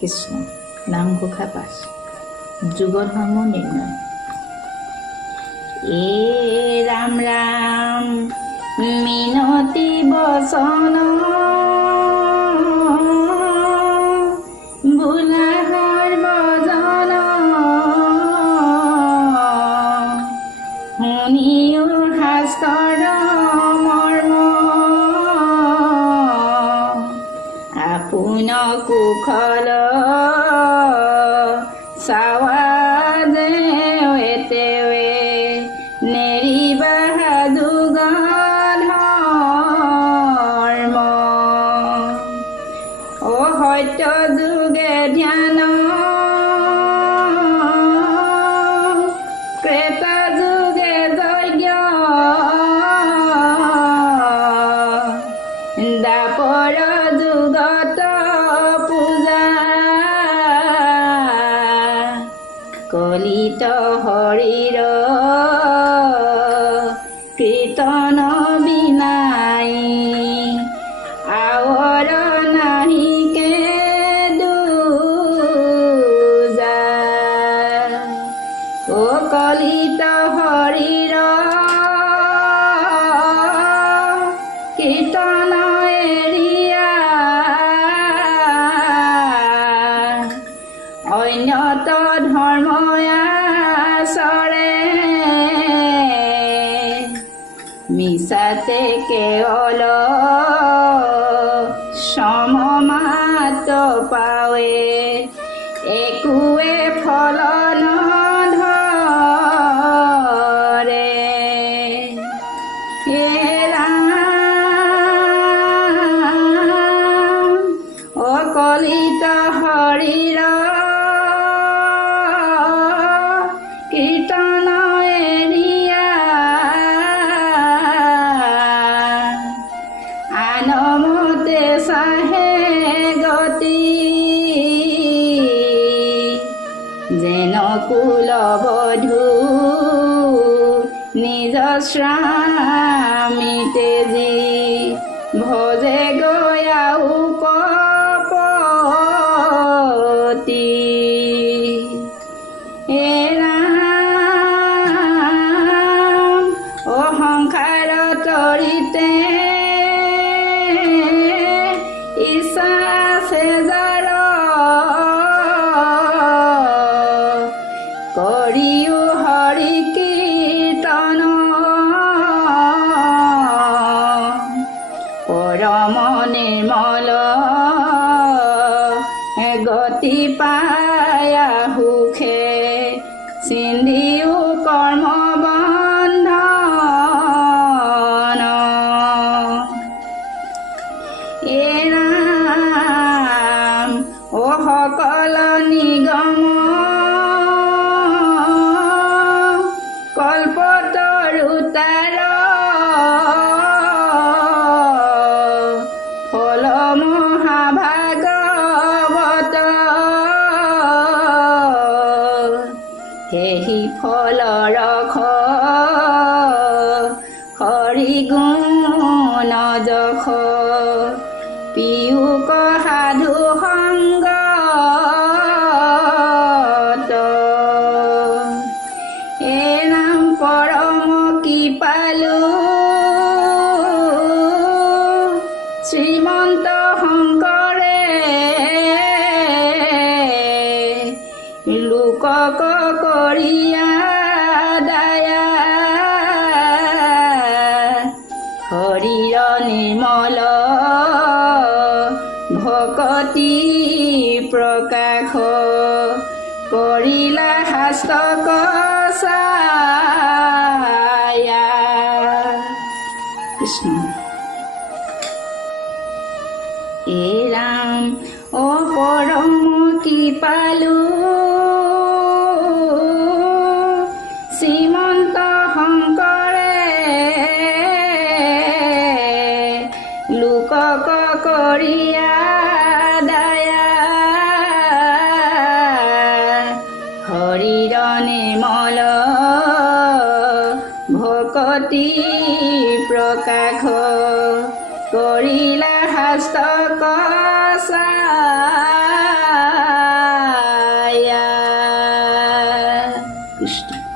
কৃষ্ণ নামঘোষা পাঠ যুগল ধৰ্ম নিৰ্ণয়। এ ৰাম ৰাম মিনতি বচন বোলাহৰ বজন শুনিও শাস্ত্ৰৰ মৰ্ম আপোন কুশল চাৱা দেৱে নেৰিবা যুগ ধৰ্ম অ সত্য যুগে ধ্যান ক্ৰেতা যুগে যজ্ঞ দাপৰ যুগত পূজা কলিত হৰিৰ কীৰ্তন বিনাই আৱৰ নাহিকে দুজা ও কলিত হৰিৰ কীৰ্তন এৰিয়া অন্যত ধৰ্ম আচৰে মিছাতে কেৱল সমমাত পাৱে একোৱে ফল নধৰে হে ৰাম অকলিত হৰিৰ কীৰ্তন এৰিয়া আনমতে চাহে গতি যেন কুলবধূ নিজ স্বামী তেজি ভজে গয়া উপপতি হে ৰাম অহংকাৰ তৰিতে ইচ্ছা চেজাৰ কৰিও হৰি কীৰ্তন পৰম নিৰ্মল গতি পায়া সুখে চিন্ধিও কৰ্ম বন্ধন এ ৰাম অ সকল নিগম কল্পতৰুতাৰ ফল মহাভাগৱত সেহি ফল ৰখ হৰি গুণ যখ পিয়ুক সাধু সংগত হে ৰাম পৰম কৃপালু শ্ৰীমন্ত শংকৰে লোকক কৰিয়া দায়া হৰিৰ নিৰ্মল ভকতি প্ৰকাশ কৰিলা শাস্ত্ৰক ছায়া কৃষ্ণ এ ৰাম অ পৰম কৃপালু শ্ৰীমন্ত শংকৰে লোকক কৰিয়া দায়া হৰিৰ নিৰ্মল ভকতি প্ৰকাশ কৰিলা হস্ত কষা কৃষ্ণ।